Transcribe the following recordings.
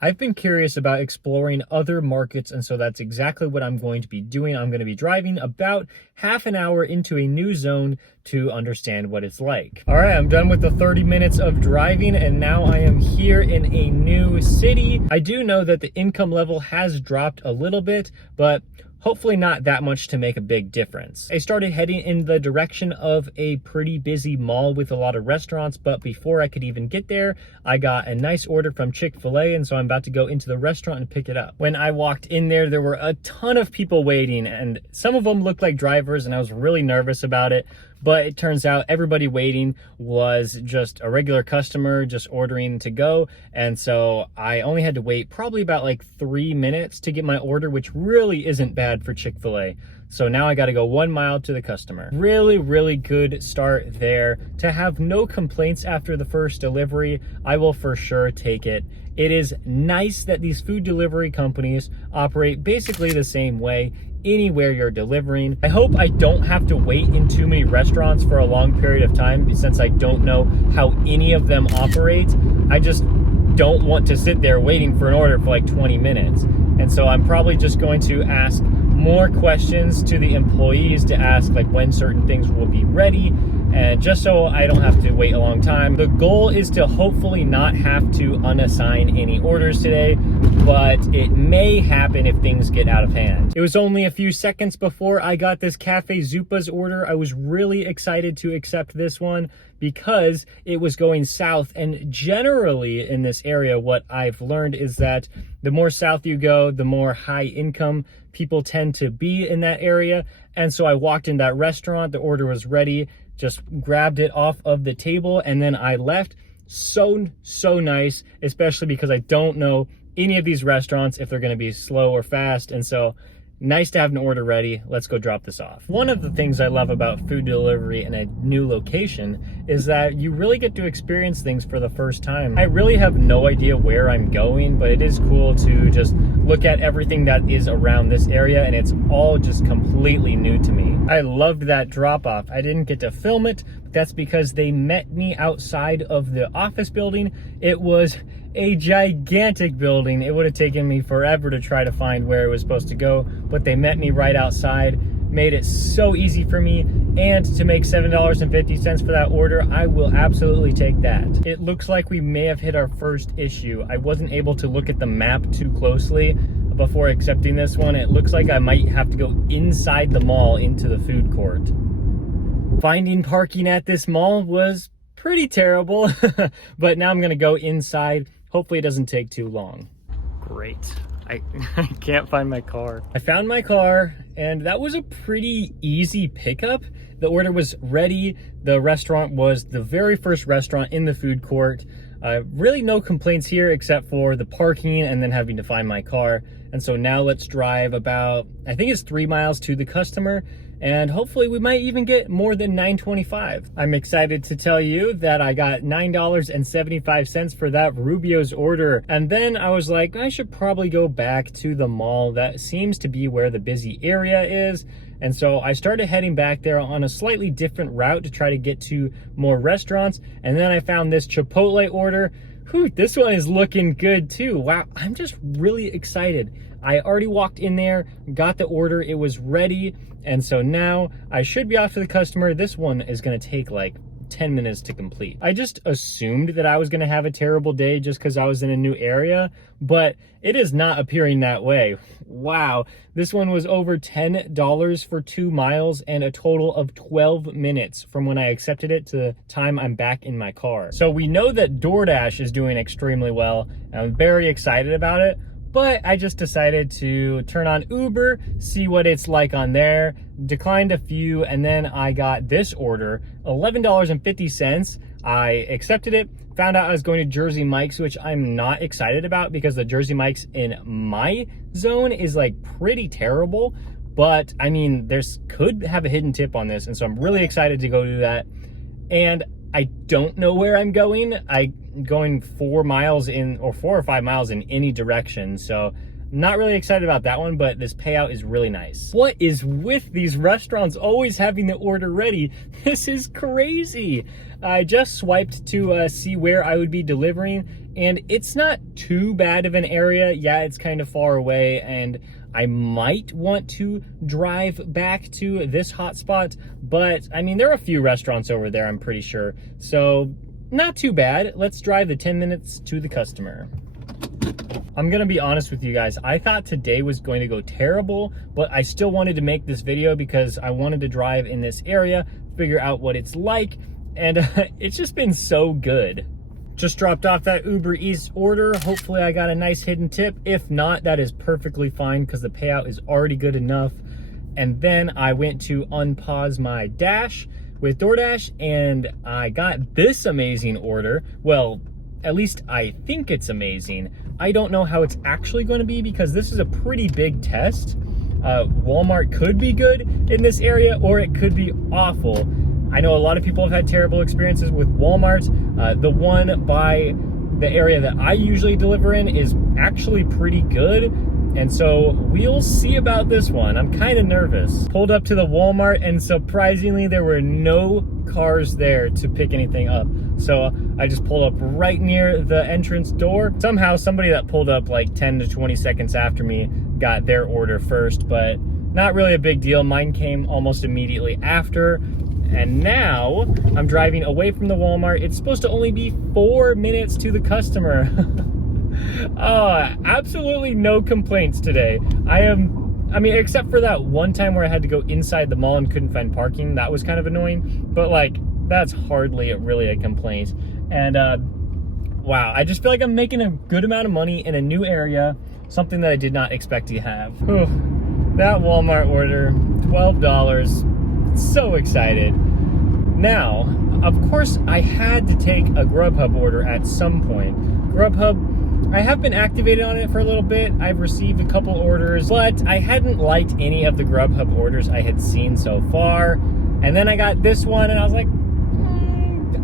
I've been curious about exploring other markets, and so that's exactly what I'm going to be doing. I'm going to be driving about half an hour into a new zone to understand what it's like. All right, I'm done with the 30 minutes of driving, and now I am here in a new city. I do know that the income level has dropped a little bit, but hopefully not that much to make a big difference. I started heading in the direction of a pretty busy mall with a lot of restaurants, but before I could even get there, I got a nice order from Chick-fil-A, and so I'm about to go into the restaurant and pick it up. When I walked in there were a ton of people waiting, and some of them looked like drivers, and I was really nervous about it. But it turns out everybody waiting was just a regular customer just ordering to go. And so I only had to wait probably about like 3 minutes to get my order, which really isn't bad for Chick-fil-A. So now I got to go 1 mile to the customer. Really good start there. To have no complaints after the first delivery, I will for sure take it. It is nice that these food delivery companies operate basically the same way anywhere you're delivering. I hope I don't have to wait in too many restaurants for a long period of time, since I don't know how any of them operate. I just don't want to sit there waiting for an order for like 20 minutes. And so I'm probably just going to ask more questions to the employees to ask like when certain things will be ready, and just so I don't have to wait a long time. The goal is to hopefully not have to unassign any orders today, but it may happen if things get out of hand. It was only a few seconds before I got this Cafe Zupa's order. I was really excited to accept this one because it was going south, and generally in this area what I've learned is that the more south you go, the more high income people tend to be in that area. And so I walked in that restaurant, the order was ready, just grabbed it off of the table, and then I left. So nice, especially because I don't know any of these restaurants if they're going to be slow or fast, and so nice to have an order ready. Let's go drop this off. One of the things I love about food delivery in a new location is that you really get to experience things for the first time. I really have no idea where I'm going, but it is cool to just look at everything that is around this area, and it's all just completely new to me. I loved that drop off. I didn't get to film it, but that's because they met me outside of the office building. It was a gigantic building. It would have taken me forever to try to find where it was supposed to go, but they met me right outside, made it so easy for me, and to make $7.50 for that order, I will absolutely take that. It looks like we may have hit our first issue. I wasn't able to look at the map too closely before accepting this one. It looks like I might have to go inside the mall into the food court. Finding parking at this mall was pretty terrible, but now I'm gonna go inside. Hopefully it doesn't take too long. Great. I can't find my car. I found my car, and that was a pretty easy pickup. The order was ready. The restaurant was the very first restaurant in the food court. Really no complaints here except for the parking and then having to find my car. And so now let's drive about, I think it's 3 miles to the customer, and hopefully we might even get more than $9.25. I'm excited to tell you that I got $9.75 for that Rubio's order. And then I was like, I should probably go back to the mall. That seems to be where the busy area is. And so I started heading back there on a slightly different route to try to get to more restaurants. And then I found this Chipotle order. Whew, this one is looking good too. Wow, I'm just really excited. I already walked in there, got the order, it was ready, and so now I should be off to the customer. This one is gonna take like 10 minutes to complete. I just assumed that I was gonna have a terrible day just because I was in a new area, but it is not appearing that way. Wow, this one was over $10 for 2 miles and a total of 12 minutes from when I accepted it to the time I'm back in my car. So we know that DoorDash is doing extremely well, and I'm very excited about it. But I just decided to turn on Uber, see what it's like on there, declined a few, and then I got this order, $11.50. I accepted it, found out I was going to Jersey Mike's, which I'm not excited about because the Jersey Mike's in my zone is like pretty terrible. But I mean, there's could have a hidden tip on this, and so I'm really excited to go do that. And I don't know where I'm going. I'm going 4 miles in, or 4 or 5 miles in any direction. So I'm not really excited about that one, but this payout is really nice. What is with these restaurants always having the order ready? This is crazy. I just swiped to see where I would be delivering, and it's not too bad of an area. Yeah, it's kind of far away, and I might want to drive back to this hotspot, but I mean, there are a few restaurants over there, I'm pretty sure. So not too bad. Let's drive the 10 minutes to the customer. I'm gonna be honest with you guys. I thought today was going to go terrible, but I still wanted to make this video because I wanted to drive in this area, figure out what it's like, and it's just been so good. Just dropped off that Uber Eats order. Hopefully I got a nice hidden tip. If not, that is perfectly fine because the payout is already good enough. And then I went to unpause my Dash with DoorDash, and I got this amazing order. Well, at least I think it's amazing. I don't know how it's actually going to be because this is a pretty big test. Walmart could be good in this area or it could be awful. I know a lot of people have had terrible experiences with Walmart. The one by the area that I usually deliver in is actually pretty good. And so we'll see about this one. I'm kind of nervous. Pulled up to the Walmart and surprisingly there were no cars there to pick anything up. So I just pulled up right near the entrance door. Somehow somebody that pulled up like 10 to 20 seconds after me got their order first, but not really a big deal. Mine came almost immediately after. And now I'm driving away from the Walmart. It's supposed to only be 4 minutes to the customer. Oh, absolutely no complaints today. I mean, except for that one time where I had to go inside the mall and couldn't find parking. That was kind of annoying, but like, that's hardly really a complaint. And wow, I just feel like I'm making a good amount of money in a new area, something that I did not expect to have. Whew. That Walmart order, $12. So excited. Now, of course, I had to take a Grubhub order at some point. Grubhub, I have been activated on it for a little bit. I've received a couple orders, but I hadn't liked any of the Grubhub orders I had seen so far. And then I got this one and I was like,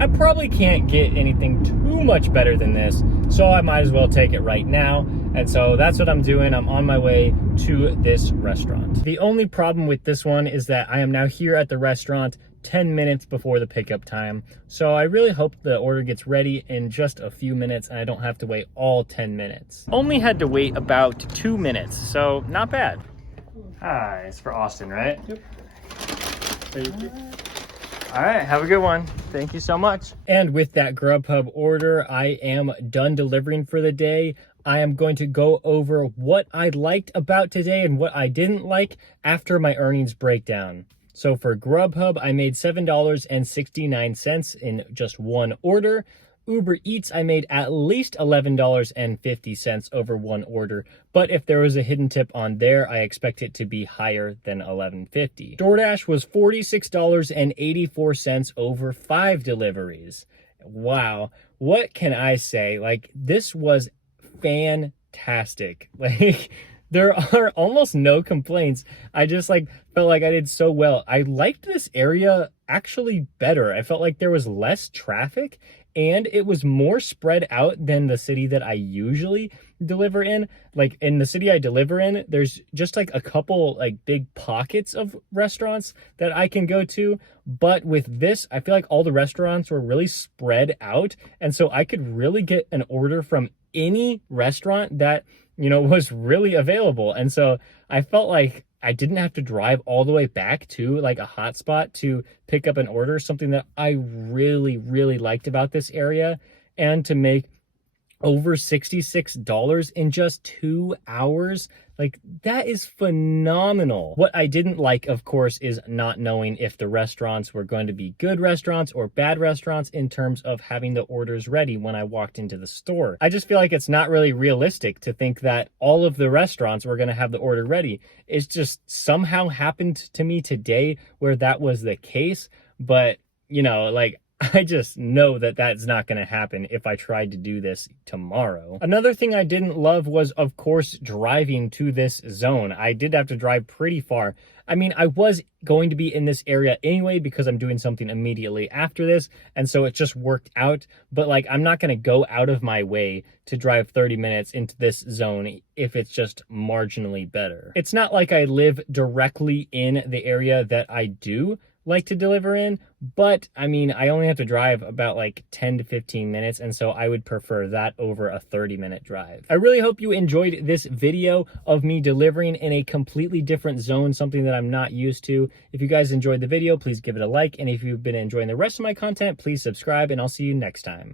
I probably can't get anything too much better than this, so I might as well take it right now. And so that's what I'm doing. I'm on my way to this restaurant. The only problem with this one is that I am now here at the restaurant 10 minutes before the pickup time. So I really hope the order gets ready in just a few minutes and I don't have to wait all 10 minutes. Only had to wait about 2 minutes, so not bad. Hi, it's for Austin, right? Yep. Thank you. All right, have a good one. Thank you so much. And with that Grubhub order, I am done delivering for the day. I am going to go over what I liked about today and what I didn't like after my earnings breakdown. So for Grubhub, I made $7.69 in just one order. Uber Eats, I made at least $11.50 over one order, but if there was a hidden tip on there, I expect it to be higher than $11.50. DoorDash was $46.84 over 5 deliveries. Wow, what can I say? Like, this was fantastic. Like, there are almost no complaints. I just felt like I did so well. I liked this area actually better. I felt like there was less traffic and it was more spread out than the city that I usually deliver in. Like in the city I deliver in, there's just like a couple like big pockets of restaurants that I can go to. But with this, I feel like all the restaurants were really spread out. And so I could really get an order from any restaurant that, you know, was really available. And so I felt like I didn't have to drive all the way back to like a hotspot to pick up an order, something that I really, really liked about this area. And to make over $66 in just 2 hours, like that is phenomenal. What I didn't like, of course, is not knowing if the restaurants were going to be good restaurants or bad restaurants in terms of having the orders ready when I walked into the store. I just feel like it's not really realistic to think that all of the restaurants were going to have the order ready. It's just somehow happened to me today where that was the case, but you know, like I just know that that's not going to happen if I tried to do this tomorrow. Another thing I didn't love was, of course, driving to this zone. I did have to drive pretty far. I mean, I was going to be in this area anyway because I'm doing something immediately after this, and so it just worked out. But like, I'm not going to go out of my way to drive 30 minutes into this zone if it's just marginally better. It's not like I live directly in the area that I do, like to deliver in, but I mean, I only have to drive about like 10 to 15 minutes, and so I would prefer that over a 30-minute drive. I really hope you enjoyed this video of me delivering in a completely different zone, something that I'm not used to. If you guys enjoyed the video, please give it a like, and if you've been enjoying the rest of my content, please subscribe, and I'll see you next time.